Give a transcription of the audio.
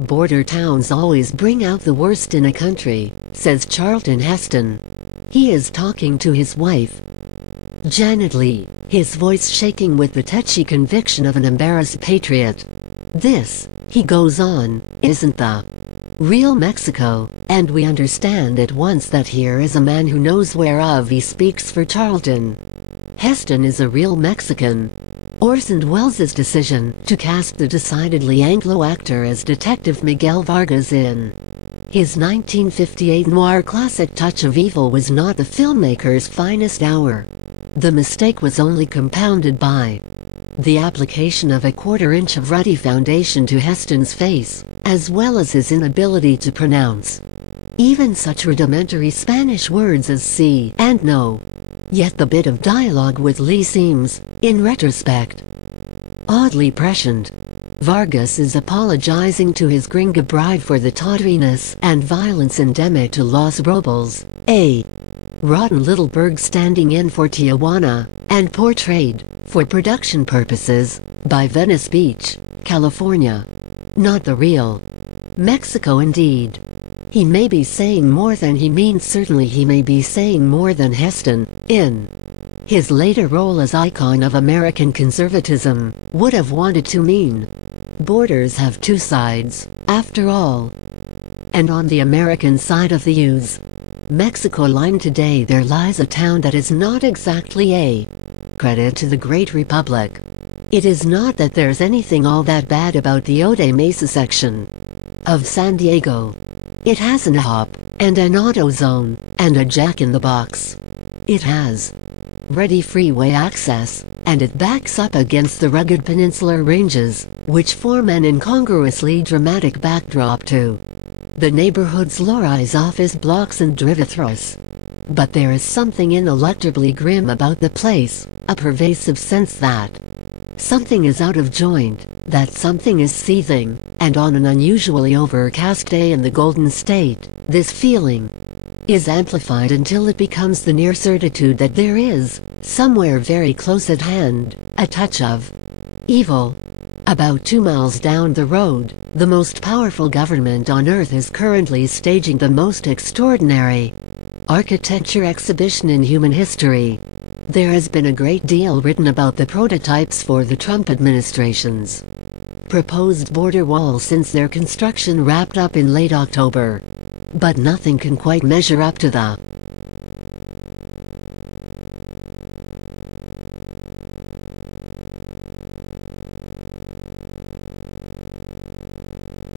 Border towns always bring out the worst in a country, says Charlton Heston. He is talking to his wife, Janet Leigh, his voice shaking with the tetchy conviction of an embarrassed patriot. This, he goes on, isn't the real Mexico, and we understand at once that here is a man who knows whereof he speaks for Charlton. Heston is a real Mexican. Orson Welles' decision to cast the decidedly Anglo actor as Detective Miguel Vargas in his 1958 noir classic Touch of Evil was not the filmmaker's finest hour. The mistake was only compounded by the application of a quarter-inch of ruddy foundation to Heston's face, as well as his inability to pronounce even such rudimentary Spanish words as sí and no. Yet the bit of dialogue with Leigh seems, in retrospect, oddly prescient. Vargas is apologizing to his gringa bride for the tawdriness and violence endemic to Los Robles, a rotten little burg standing in for Tijuana, and portrayed, for production purposes, by Venice Beach, California. Not the real Mexico indeed. He may be saying more than he means. Certainly he may be saying more than Heston, in his later role as icon of American conservatism, would have wanted to mean. Borders have two sides, after all. And on the American side of the U.S. Mexico line today there lies a town that is not exactly a credit to the great republic. It is not that there's anything all that bad about the Ode Mesa section of San Diego. It has an IHOP, and an AutoZone, and a Jack in the Box. It has ready freeway access, and it backs up against the rugged peninsular ranges, which form an incongruously dramatic backdrop to the neighborhood's low-rise office blocks and drive-thrus. But there is something ineluctably grim about the place, a pervasive sense that something is out of joint, that something is seething, and on an unusually overcast day in the Golden State, this feeling is amplified until it becomes the near certitude that there is, somewhere very close at hand, a touch of evil. About 2 miles down the road, the most powerful government on earth is currently staging the most extraordinary architecture exhibition in human history. There has been a great deal written about the prototypes for the Trump administration's proposed border wall since their construction wrapped up in late October. But nothing can quite measure up to the